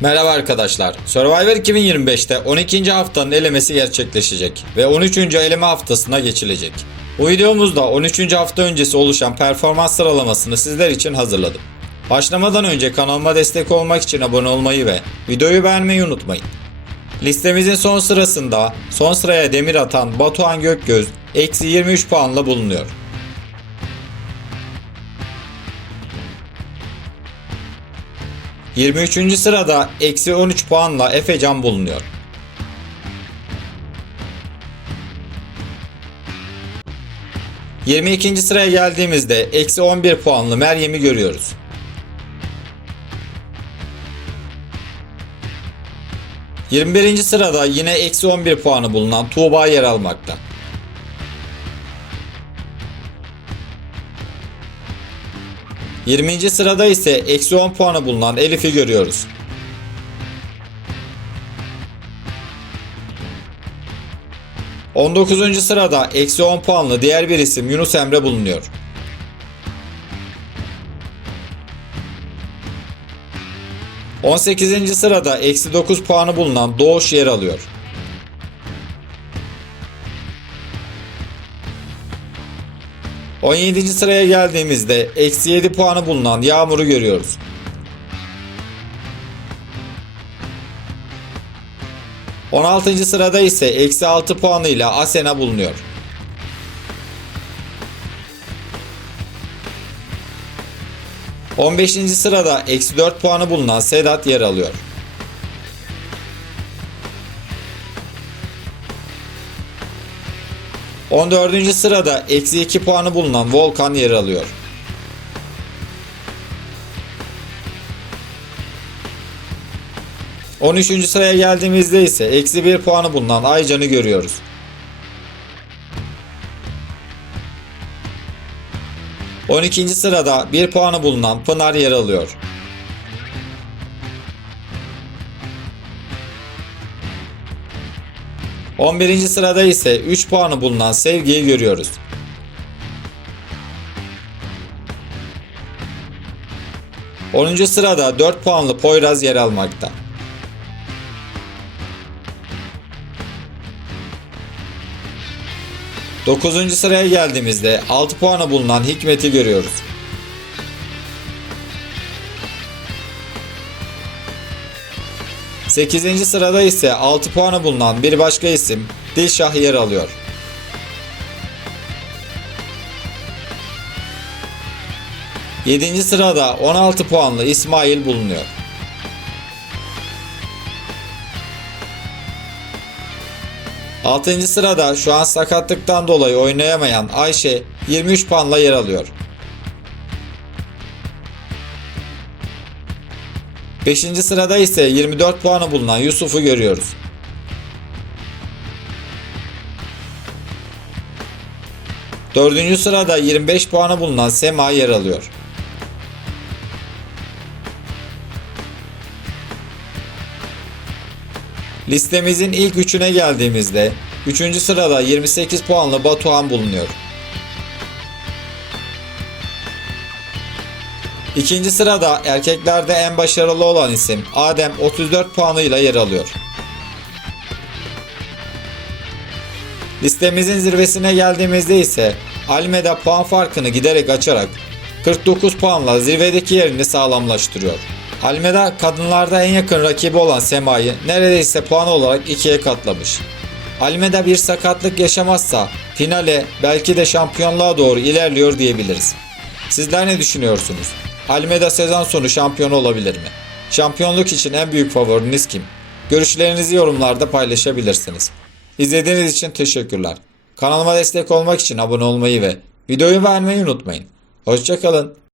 Merhaba arkadaşlar. Survivor 2025'te 12. haftanın elemesi gerçekleşecek ve 13. eleme haftasına geçilecek. Bu videomuzda 13. hafta öncesi oluşan performans sıralamasını sizler için hazırladım. Başlamadan önce kanalıma destek olmak için abone olmayı ve videoyu beğenmeyi unutmayın. Listemizin son sırasında son sıraya demir atan Batuhan Gökgöz eksi 23 puanla bulunuyor. ...23. sırada eksi 13 puanla Efecan bulunuyor. ...22. sıraya geldiğimizde... ...eksi 11 puanlı Meryem'i görüyoruz. ...21. sırada yine eksi 11 puanı bulunan Tuğba yer almakta. ...20. sırada ise eksi 10 puanı bulunan Elif'i görüyoruz. ...19. sırada eksi 10 puanlı diğer bir isim Yunus Emre bulunuyor. ...18. sırada eksi 9 puanı bulunan Doğuş yer alıyor. ...17. sıraya geldiğimizde... ...eksi 7 puanı bulunan Yağmur'u görüyoruz. ...16. sırada ise... ...eksi 6 puanıyla Asena bulunuyor. ...15. sırada eksi 4 puanı bulunan Sedat yer alıyor. ...14. sırada eksi 2 puanı bulunan Volkan yer alıyor. ...13. sıraya geldiğimizde ise... ...eksi 1 puanı bulunan Aycan'ı görüyoruz. ...12. sırada 1 puanı bulunan Pınar yer alıyor. ...11. sırada ise 3 puanı bulunan Sevgi'yi görüyoruz. ...10. sırada 4 puanlı Poyraz yer almakta. Dokuzuncu sıraya geldiğimizde 6 puanı bulunan Hikmet'i görüyoruz. Sekizinci sırada ise 6 puanı bulunan bir başka isim Dilşah yer alıyor. Yedinci sırada 16 puanlı İsmail bulunuyor. Altıncı sırada şu an sakatlıktan dolayı oynayamayan Ayşe 23 puanla yer alıyor. 5. sırada ise 24 puanı bulunan Yusuf'u görüyoruz. Dördüncü sırada 25 puanı bulunan Sema yer alıyor. Listemizin ilk üçüne geldiğimizde 3. sırada 28 puanlı Batuhan bulunuyor. İkinci sırada erkeklerde en başarılı olan isim Adem 34 puanıyla yer alıyor. Listemizin zirvesine geldiğimizde ise Almeda puan farkını giderek açarak 49 puanla zirvedeki yerini sağlamlaştırıyor. Almeda kadınlarda en yakın rakibi olan Sema'yı neredeyse puan olarak ikiye katlamış. Almeda bir sakatlık yaşamazsa finale belki de şampiyonluğa doğru ilerliyor diyebiliriz. Sizler ne düşünüyorsunuz? Almeda sezon sonu şampiyon olabilir mi? Şampiyonluk için en büyük favoriniz kim? Görüşlerinizi yorumlarda paylaşabilirsiniz. İzlediğiniz için teşekkürler. Kanalıma destek olmak için abone olmayı ve videoyu beğenmeyi unutmayın. Hoşçakalın.